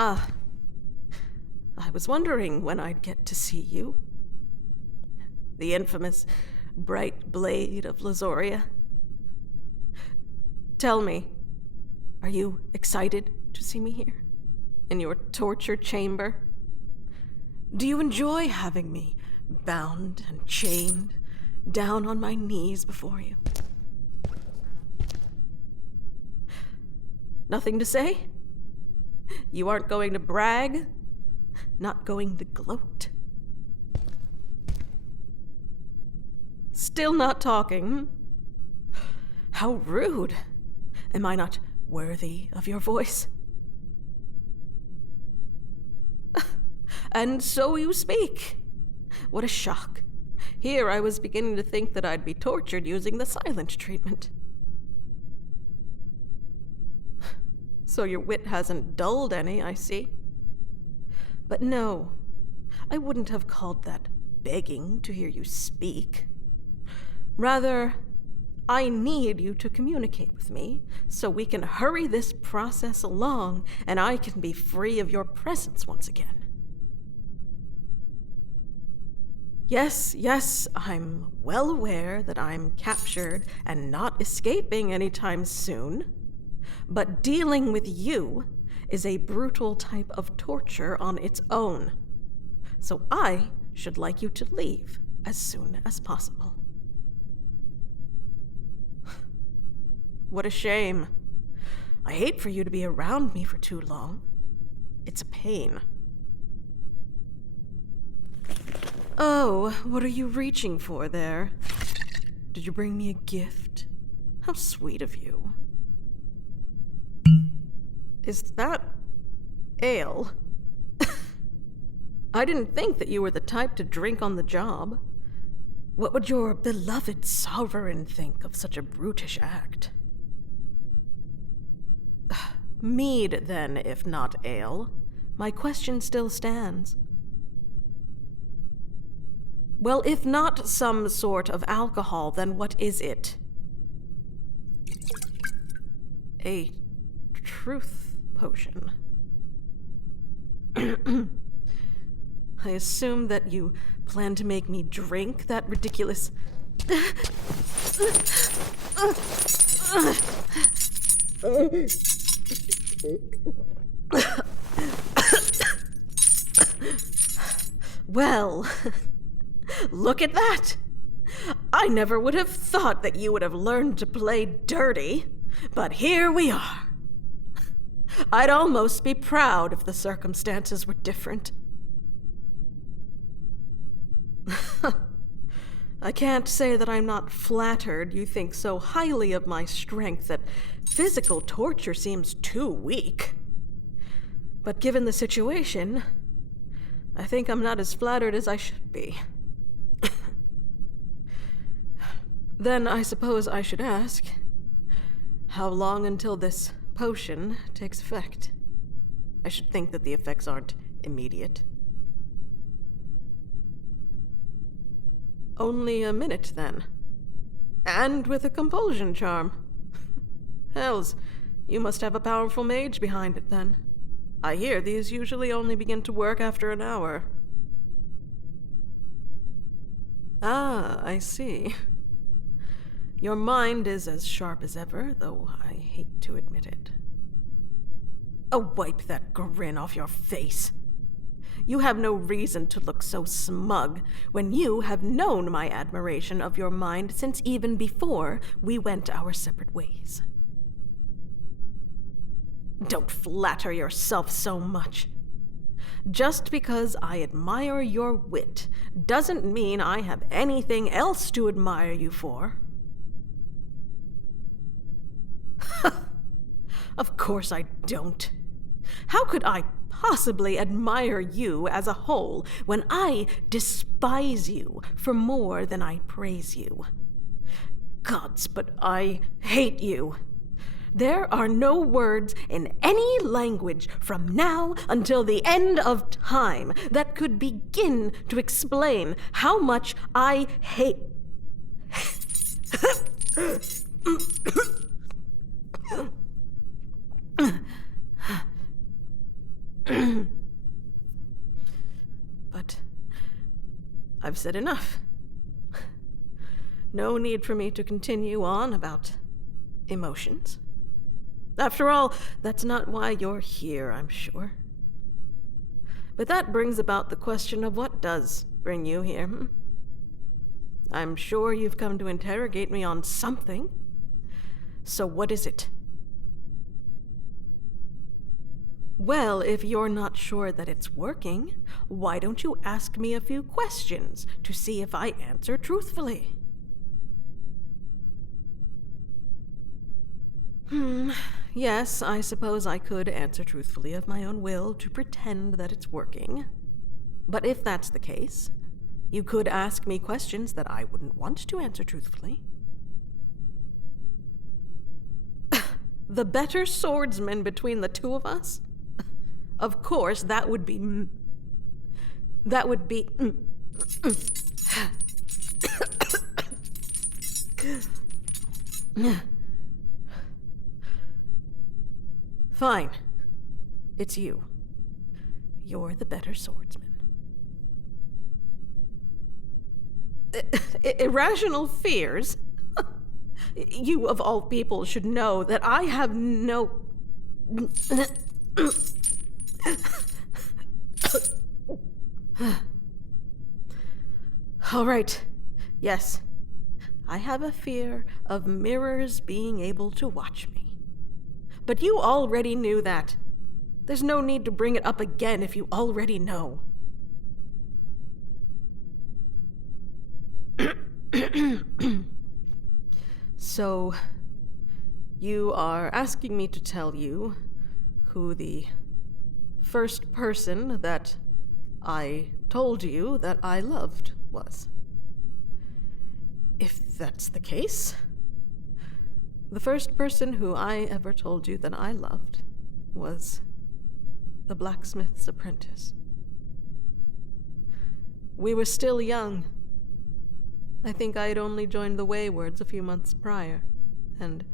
Ah, I was wondering when I'd get to see you. The infamous Bright Blade of Losoria. Tell me, are you excited to see me here? In your torture chamber? Do you enjoy having me bound and chained, down on my knees before you? Nothing to say? You aren't going to brag? Not going to gloat? Still not talking? How rude. Am I not worthy of your voice? And so you speak. What a shock. Here I was beginning to think that I'd be tortured using the silent treatment. So your wit hasn't dulled any, I see. But no, I wouldn't have called that begging to hear you speak. Rather, I need you to communicate with me so we can hurry this process along and I can be free of your presence once again. Yes, I'm well aware that I'm captured and not escaping anytime soon, but dealing with you is a brutal type of torture on its own. So I should like you to leave as soon as possible. What a shame. I hate for you to be around me for too long. It's a pain. Oh, what are you reaching for there? Did you bring me a gift? How sweet of you. Is that ale? I didn't think that you were the type to drink on the job. What would your beloved sovereign think of such a brutish act? Mead, then, if not ale. My question still stands. Well, if not some sort of alcohol, then what is it? A truth potion. I assume that you plan to make me drink that ridiculous... Well, look at that! I never would have thought that you would have learned to play dirty, but here we are. I'd almost be proud if the circumstances were different. I can't say that I'm not flattered you think so highly of my strength that physical torture seems too weak. But given the situation, I think I'm not as flattered as I should be. Then I suppose I should ask, how long until this potion takes effect? I should think that the effects aren't immediate. Only a minute, then. And with a compulsion charm. Hells, you must have a powerful mage behind it, then. I hear these usually only begin to work after an hour. Ah, I see. Your mind is as sharp as ever, though I hate to admit it. Oh, wipe that grin off your face. You have no reason to look so smug when you have known my admiration of your mind since even before we went our separate ways. Don't flatter yourself so much. Just because I admire your wit doesn't mean I have anything else to admire you for. Of course I don't. How could I possibly admire you as a whole when I despise you for more than I praise you? Gods, but I hate you. There are no words in any language from now until the end of time that could begin to explain how much I hate... I've said enough. No need for me to continue on about emotions. After all, that's not why you're here, I'm sure. But that brings about the question of what does bring you here. I'm sure you've come to interrogate me on something. So what is it? Well, if you're not sure that it's working, why don't you ask me a few questions to see if I answer truthfully? Yes, I suppose I could answer truthfully of my own will to pretend that it's working. But if that's the case, you could ask me questions that I wouldn't want to answer truthfully. The better swordsman between the two of us? Of course, that would be... Fine. It's you. You're the better swordsman. Irrational fears? You, of all people, should know that I have no... All right. Yes. I have a fear of mirrors being able to watch me. But you already knew that. There's no need to bring it up again if you already know. So, you are asking me to tell you who the first person that I told you that I loved was. If that's the case, the first person who I ever told you that I loved was the blacksmith's apprentice. We were still young. I think I had only joined the Waywards a few months prior, and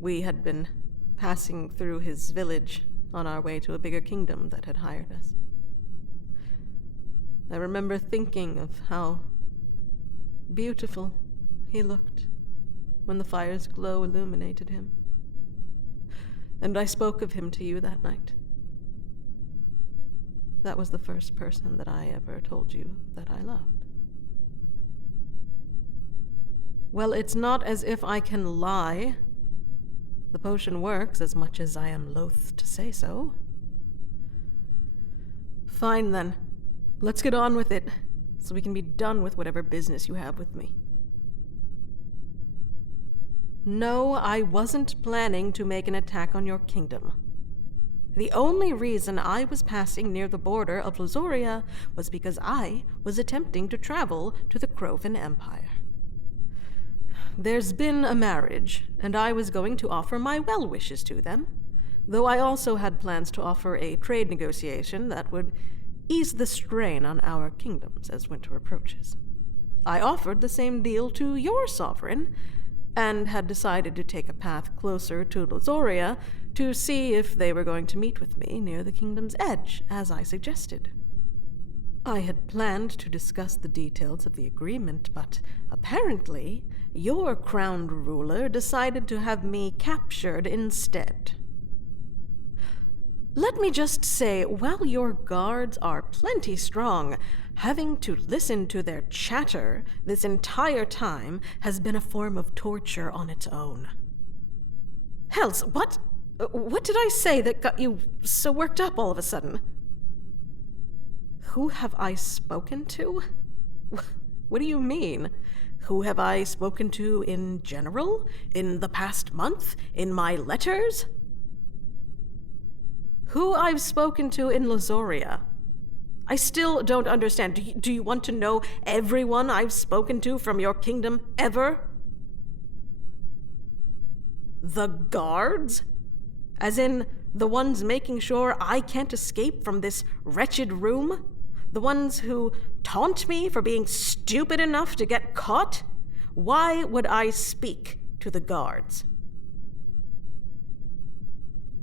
we had been passing through his village on our way to a bigger kingdom that had hired us. I remember thinking of how beautiful he looked when the fire's glow illuminated him. And I spoke of him to you that night. That was the first person that I ever told you that I loved. Well, it's not as if I can lie. The potion works, as much as I am loath to say so. Fine, then. Let's get on with it, so we can be done with whatever business you have with me. No, I wasn't planning to make an attack on your kingdom. The only reason I was passing near the border of Losoria was because I was attempting to travel to the Crovan Empire. There's been a marriage, and I was going to offer my well wishes to them, though I also had plans to offer a trade negotiation that would ease the strain on our kingdoms as winter approaches. I offered the same deal to your sovereign, and had decided to take a path closer to Losoria to see if they were going to meet with me near the kingdom's edge, as I suggested. I had planned to discuss the details of the agreement, but apparently your crowned ruler decided to have me captured instead. Let me just say, while your guards are plenty strong, having to listen to their chatter this entire time has been a form of torture on its own. Hells, what did I say that got you so worked up all of a sudden? Who have I spoken to? What do you mean? Who have I spoken to in general? In the past month? In my letters? Who I've spoken to in Losoria? I still don't understand. Do you want to know everyone I've spoken to from your kingdom ever? The guards? As in, the ones making sure I can't escape from this wretched room? The ones who taunt me for being stupid enough to get caught? Why would I speak to the guards?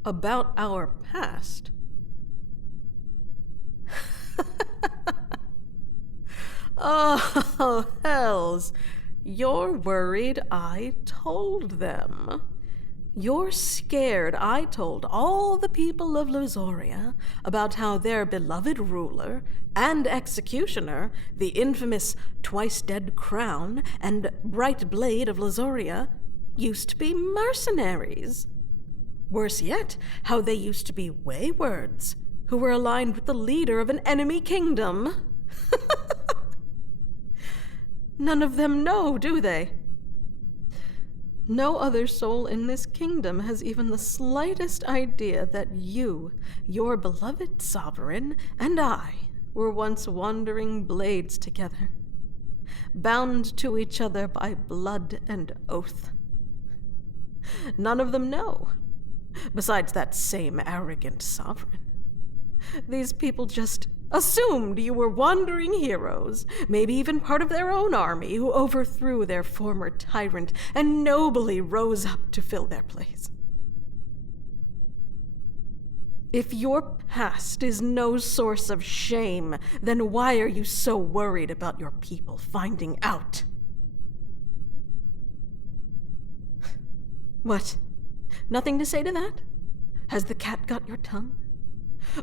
About our past? Oh, hells. You're worried I told them. You're scared I told all the people of Losoria about how their beloved ruler and executioner, the infamous twice-dead Crown and Bright Blade of Losoria, used to be mercenaries. Worse yet, how they used to be waywards, who were aligned with the leader of an enemy kingdom. None of them know, do they? No other soul in this kingdom has even the slightest idea that you, your beloved sovereign, and I were once wandering blades together, bound to each other by blood and oath. None of them know, besides that same arrogant sovereign. These people just assumed you were wandering heroes, maybe even part of their own army, who overthrew their former tyrant and nobly rose up to fill their place. If your past is no source of shame, then why are you so worried about your people finding out? What? Nothing to say to that? Has the cat got your tongue?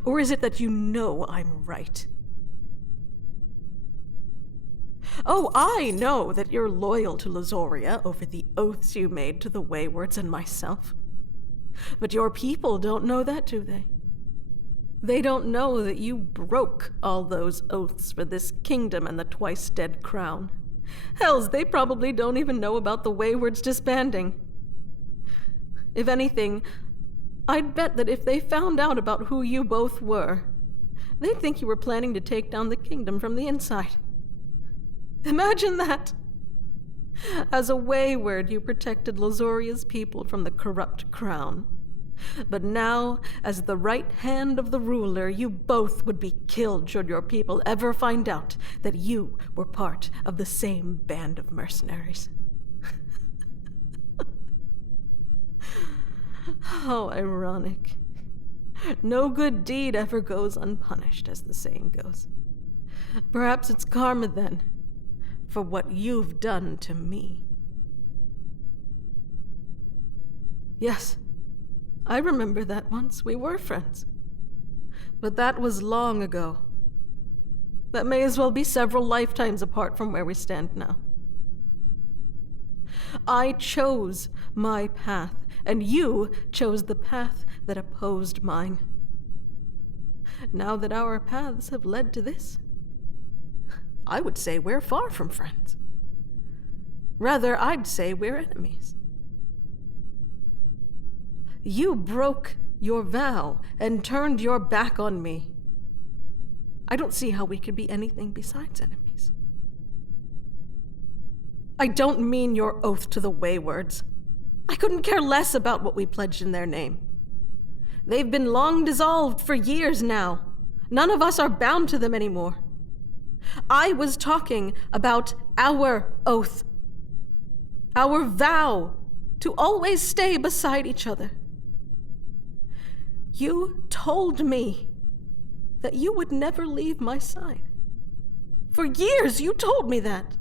Or is it that you know I'm right? Oh, I know that you're loyal to Losoria over the oaths you made to the Waywards and myself. But your people don't know that, do they? They don't know that you broke all those oaths for this kingdom and the twice-dead crown. Hells, they probably don't even know about the Waywards disbanding. If anything, I'd bet that if they found out about who you both were, they'd think you were planning to take down the kingdom from the inside. Imagine that! As a wayward, you protected Losoria's people from the corrupt crown. But now, as the right hand of the ruler, you both would be killed should your people ever find out that you were part of the same band of mercenaries. How ironic. No good deed ever goes unpunished, as the saying goes. Perhaps it's karma, then, for what you've done to me. Yes, I remember that once we were friends. But that was long ago. That may as well be several lifetimes apart from where we stand now. I chose my path, and you chose the path that opposed mine. Now that our paths have led to this, I would say we're far from friends. Rather, I'd say we're enemies. You broke your vow and turned your back on me. I don't see how we could be anything besides enemies. I don't mean your oath to the Waywards. I couldn't care less about what we pledged in their name. They've been long dissolved for years now. None of us are bound to them anymore. I was talking about our oath, our vow to always stay beside each other. You told me that you would never leave my side. For years you told me that.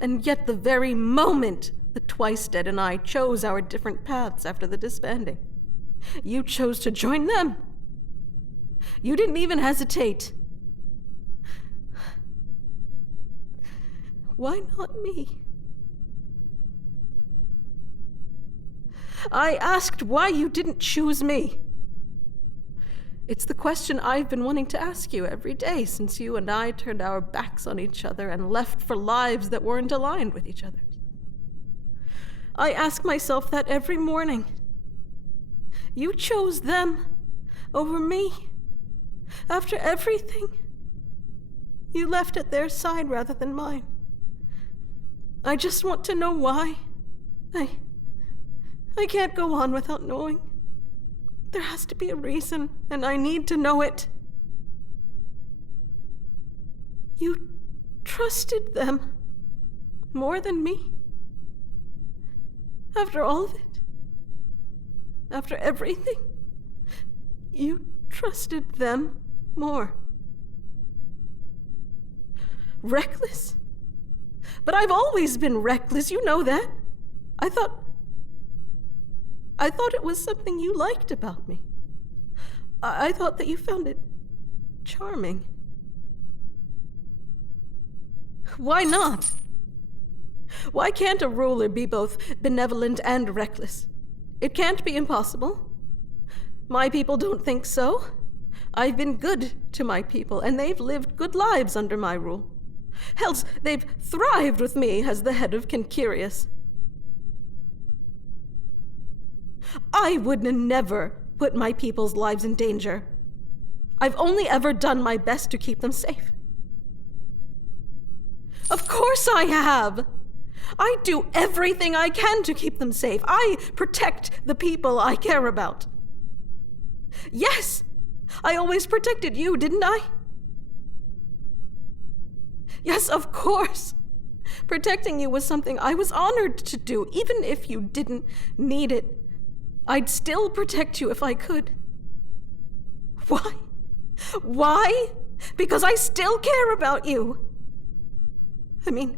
And yet the very moment the Twice-Dead and I chose our different paths after the disbanding, you chose to join them. You didn't even hesitate. Why not me? I asked why you didn't choose me. It's the question I've been wanting to ask you every day since you and I turned our backs on each other and left for lives that weren't aligned with each other's. I ask myself that every morning. You chose them over me. After everything, you left at their side rather than mine. I just want to know why. I can't go on without knowing. There has to be a reason, and I need to know it. You trusted them more than me. After all of it, after everything, you trusted them more. Reckless? But I've always been reckless, you know that. I thought it was something you liked about me. I thought that you found it charming. Why not? Why can't a ruler be both benevolent and reckless? It can't be impossible. My people don't think so. I've been good to my people, and they've lived good lives under my rule. Else, they've thrived with me as the head of Kinkirius. I would never put my people's lives in danger. I've only ever done my best to keep them safe. Of course I have! I do everything I can to keep them safe. I protect the people I care about. Yes, I always protected you, didn't I? Yes, of course. Protecting you was something I was honored to do, even if you didn't need it. I'd still protect you if I could. Why? Why? Because I still care about you. I mean,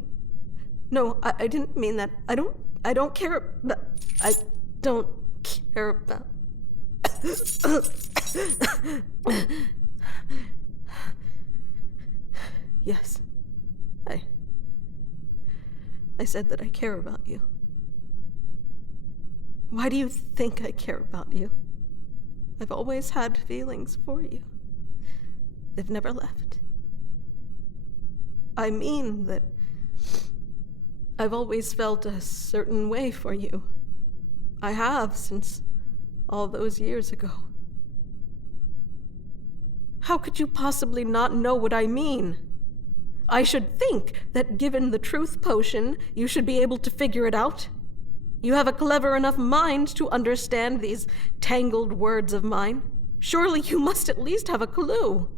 no, I didn't mean that. I don't care about... I don't care about... Yes, I said that I care about you. Why do you think I care about you? I've always had feelings for you. They've never left. I mean that I've always felt a certain way for you. I have since all those years ago. How could you possibly not know what I mean? I should think that given the truth potion, you should be able to figure it out. You have a clever enough mind to understand these tangled words of mine. Surely you must at least have a clue.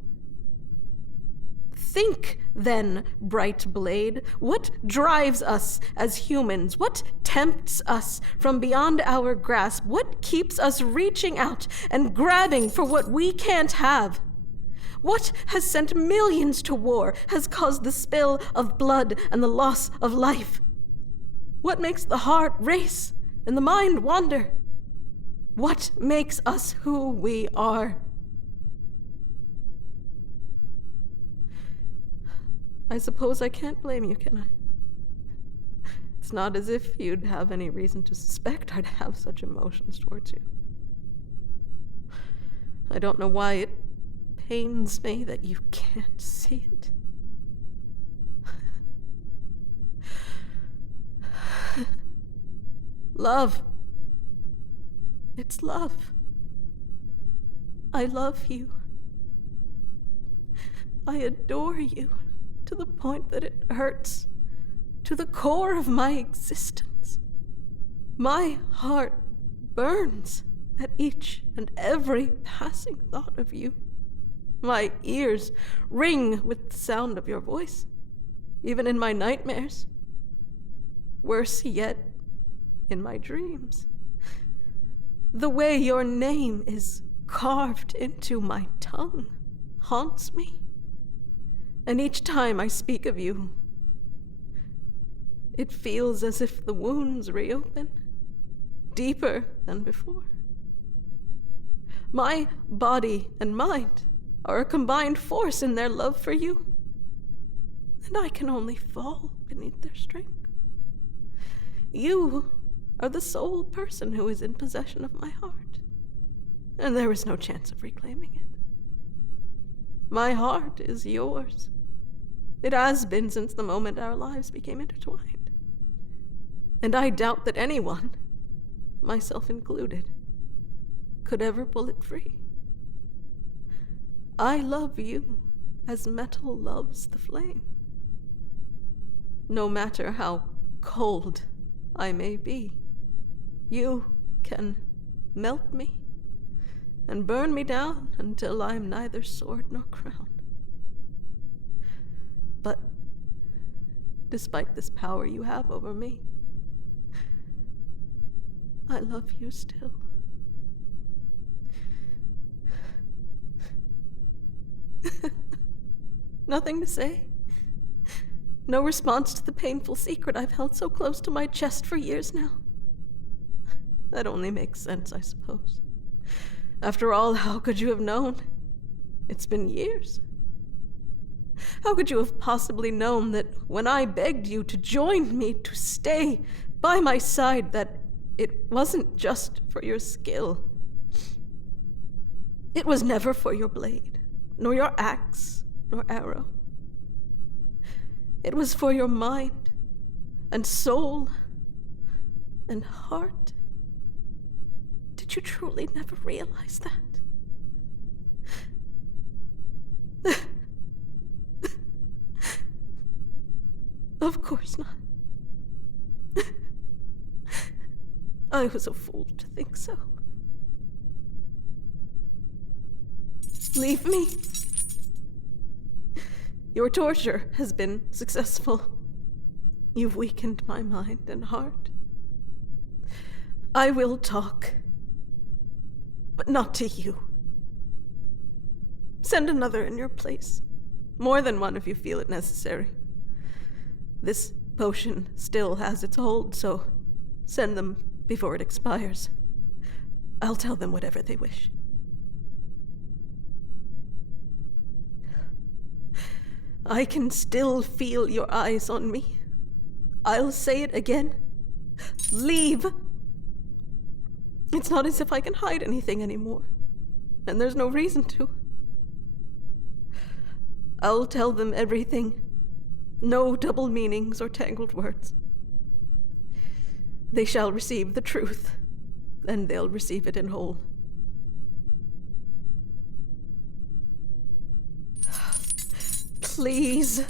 Think, then, Bright Blade. What drives us as humans? What tempts us from beyond our grasp? What keeps us reaching out and grabbing for what we can't have? What has sent millions to war, has caused the spill of blood and the loss of life? What makes the heart race and the mind wander? What makes us who we are? I suppose I can't blame you, can I? It's not as if you'd have any reason to suspect I'd have such emotions towards you. I don't know why it pains me that you can't see it. Love. It's love. I love you. I adore you to the point that it hurts to the core of my existence. My heart burns at each and every passing thought of you. My ears ring with the sound of your voice, even in my nightmares. Worse yet, in my dreams. The way your name is carved into my tongue haunts me. And each time I speak of you, it feels as if the wounds reopen, deeper than before. My body and mind are a combined force in their love for you, and I can only fall beneath their strength. You are the sole person who is in possession of my heart, and there is no chance of reclaiming it. My heart is yours. It has been since the moment our lives became intertwined. And I doubt that anyone, myself included, could ever pull it free. I love you as metal loves the flame. No matter how cold I may be, you can melt me and burn me down until I'm neither sword nor crown. But despite this power you have over me, I love you still. Nothing to say? No response to the painful secret I've held so close to my chest for years now. That only makes sense, I suppose. After all, how could you have known? It's been years. How could you have possibly known that when I begged you to join me, to stay by my side, that it wasn't just for your skill? It was never for your blade, nor your axe, nor arrow. It was for your mind, and soul, and heart. Did you truly never realize that? Of course not. I was a fool to think so. Leave me. Your torture has been successful. You've weakened my mind and heart. I will talk, but not to you. Send another in your place. More than one if you feel it necessary. This potion still has its hold, so send them before it expires. I'll tell them whatever they wish. I can still feel your eyes on me. I'll say it again. Leave! It's not as if I can hide anything anymore, and there's no reason to. I'll tell them everything. No double meanings or tangled words. They shall receive the truth, and they'll receive it in whole. Please,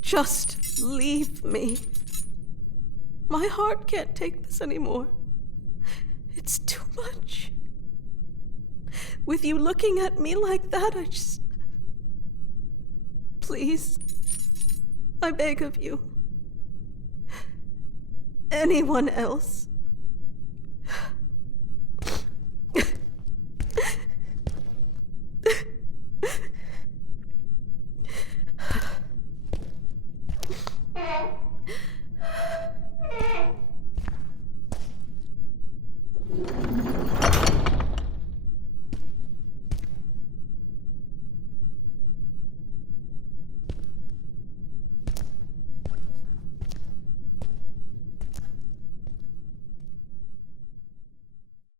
just leave me. My heart can't take this anymore. It's too much. With you looking at me like that, I just... Please, I beg of you. Anyone else